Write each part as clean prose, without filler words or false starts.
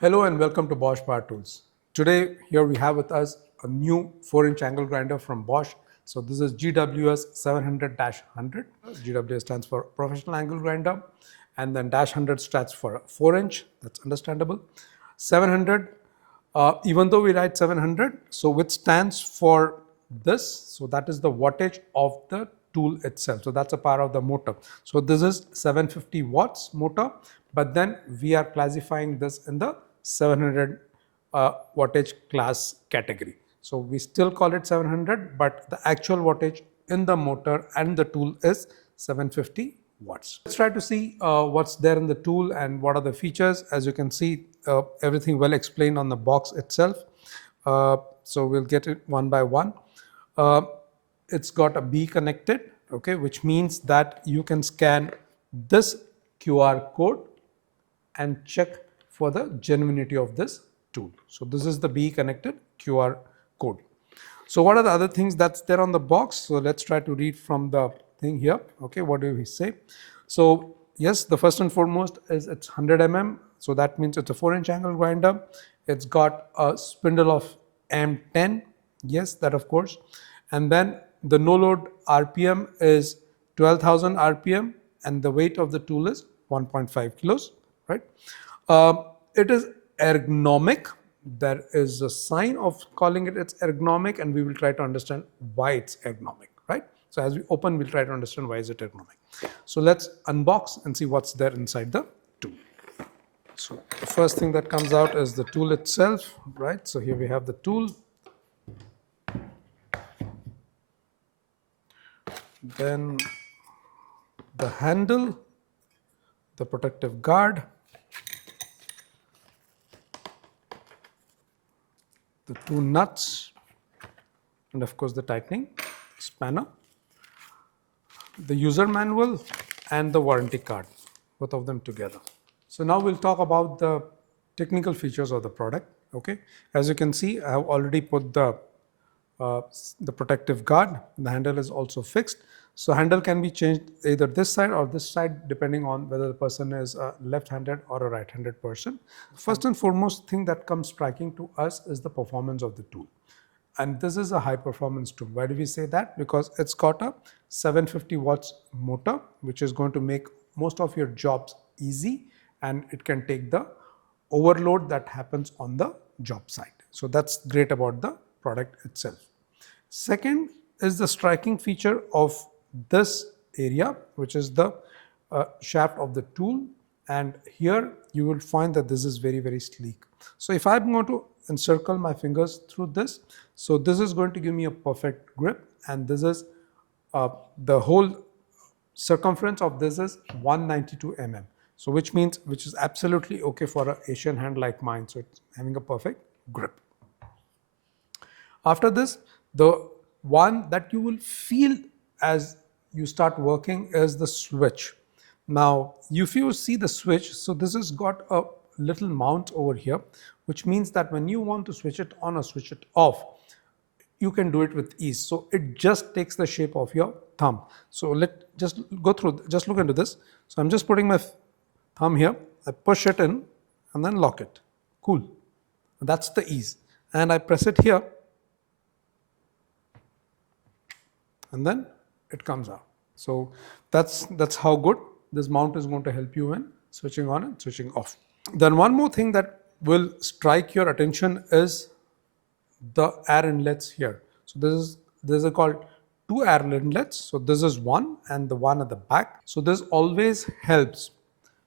Hello and welcome to Bosch Power Tools. Today here we have with us a new 4-inch angle grinder from Bosch. So this is GWS 700-100. GWS stands for Professional Angle Grinder, and then -100 stands for 4-inch. That's understandable. 700, even though we write 700, so which stands for this, so that is the wattage of the tool itself. So that's a power of the motor. So this is 750 watts motor, but then we are classifying this in the 700 wattage class category. So we still call it 700, but the actual wattage in the motor and the tool is 750 watts. Let's try to see what's there in the tool and what are the features. As you can see, everything well explained on the box itself. So we'll get it one by one. It's got a B connected, okay, which means that you can scan this QR code and check for the genuinity of this tool. So this is the B connected QR code. So what are the other things that's there on the box? So let's try to read from the thing here. Okay, what do we say? So yes, the first and foremost is it's 100 mm. So that means it's a 4-inch angle grinder. It's got a spindle of M10. Yes, that of course. And then the no load RPM is 12,000 RPM and the weight of the tool is 1.5 kilos, right? It is ergonomic. There is a sign of calling it it's ergonomic, and we will try to understand why it's ergonomic, right? So as we open, we'll try to understand why is it ergonomic. So let's unbox and see what's there inside the tool. So the first thing that comes out is the tool itself, right? So here we have the tool. Then the handle, the protective guard, the two nuts, and of course the tightening spanner, the user manual and the warranty card, both of them together. So now we'll talk about the technical features of the product. Okay, as you can see, I have already put the protective guard. The handle is also fixed. So handle can be changed either this side or this side depending on whether the person is a left-handed or a right-handed person. First and foremost thing that comes striking to us is the performance of the tool. And this is a high performance tool. Why do we say that? Because it's got a 750 watts motor, which is going to make most of your jobs easy, and it can take the overload that happens on the job site. So that's great about the product itself. Second is the striking feature of this area, which is the shaft of the tool, and here you will find that this is very, very sleek. So if I'm going to encircle my fingers through this, so this is going to give me a perfect grip, and this is the whole circumference of this is 192 mm. So which is absolutely okay for an Asian hand like mine. So it's having a perfect grip. After this, the one that you will feel as you start working is the switch. Now, if you see the switch, so this has got a little mount over here, which means that when you want to switch it on or switch it off, you can do it with ease. So it just takes the shape of your thumb. So let's just go through, just look into this. So I'm just putting my thumb here, I push it in and then lock it. Cool. That's the ease. And I press it here, and then it comes out. So that's how good this mount is going to help you in switching on and switching off. Then one more thing that will strike your attention is the air inlets here. So these are called two air inlets. So this is one and the one at the back. So this always helps.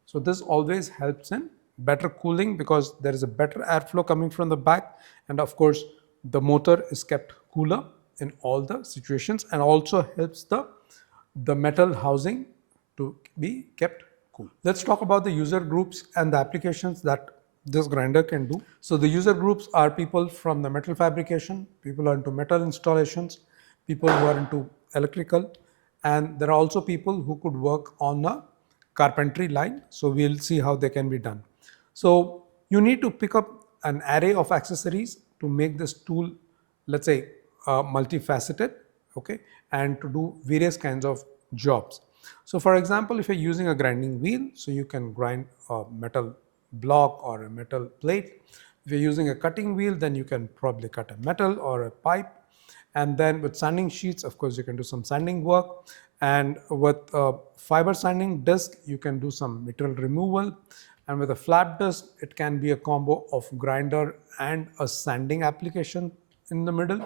So this always helps in better cooling because there is a better airflow coming from the back, and of course the motor is kept cooler in all the situations, and also helps the metal housing to be kept cool. Let's talk about the user groups and the applications that this grinder can do. So the user groups are people from the metal fabrication, people who are into metal installations, people who are into electrical, and there are also people who could work on a carpentry line. So we'll see how they can be done. So you need to pick up an array of accessories to make this tool, let's say, multifaceted, okay, and to do various kinds of jobs. So for example, if you're using a grinding wheel, so you can grind metal block or a metal plate. If you're using a cutting wheel, then you can probably cut a metal or a pipe. And then with sanding sheets, of course, you can do some sanding work. And with a fiber sanding disc, you can do some material removal. And with a flap disc, it can be a combo of grinder and a sanding application in the middle.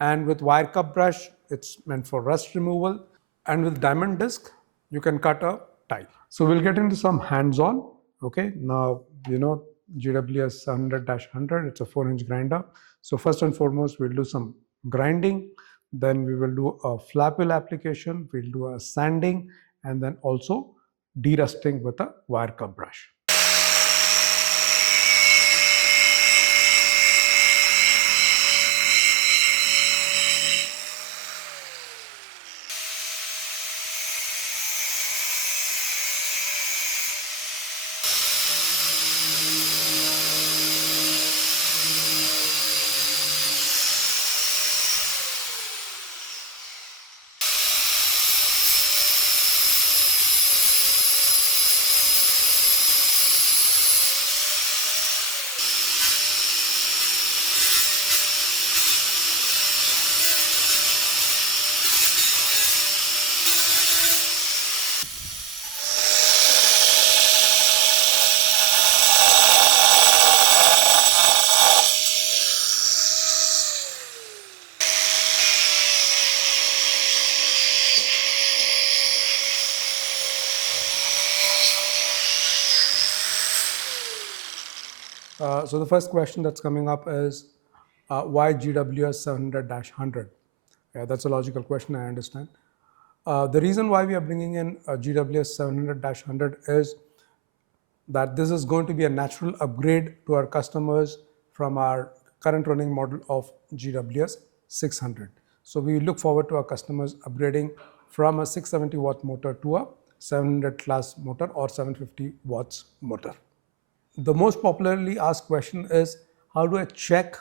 And with wire cup brush, it's meant for rust removal. And with diamond disc, you can cut a tile. So we'll get into some hands-on. Okay, now GWS 700-100, it's a 4-inch grinder. So first and foremost, we'll do some grinding, then we will do a flap wheel application, we'll do a sanding, and then also de-rusting with a wire cup brush. So the first question that's coming up is why GWS 700-100? Yeah, that's a logical question, I understand. The reason why we are bringing in GWS 700-100 is that this is going to be a natural upgrade to our customers from our current running model of GWS 600. So we look forward to our customers upgrading from a 670 watt motor to a 700 class motor or 750 watts motor. The most popularly asked question is, how do I check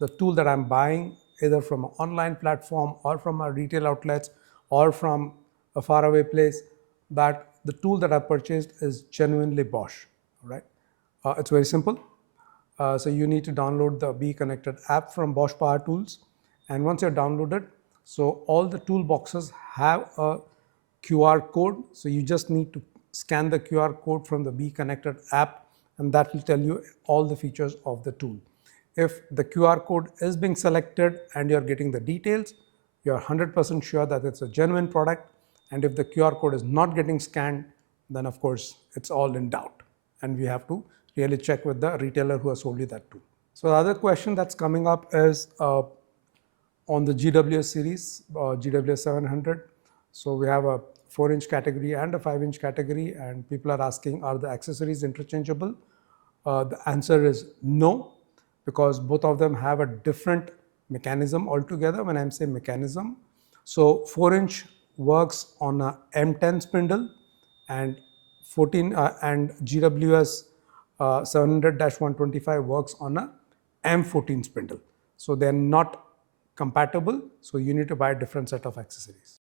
the tool that I'm buying, either from an online platform or from our retail outlets or from a faraway place, that the tool that I purchased is genuinely Bosch, right? It's very simple. So you need to download the Be Connected app from Bosch Power Tools. And once you're downloaded, so all the toolboxes have a QR code. So you just need to scan the QR code from the Be Connected app, and that will tell you all the features of the tool. If the QR code is being selected and you're getting the details, you're 100% sure that it's a genuine product. And if the QR code is not getting scanned, then of course it's all in doubt. And we have to really check with the retailer who has sold you that tool. So the other question that's coming up is on the GWS series, GWS 700. So we have a 4-inch category and a 5-inch category, and people are asking, are the accessories interchangeable? The answer is no, because both of them have a different mechanism altogether. When I'm saying mechanism, so 4-inch works on a M10 spindle, and GWS 700-125 works on a M14 spindle. So they're not compatible. So you need to buy a different set of accessories.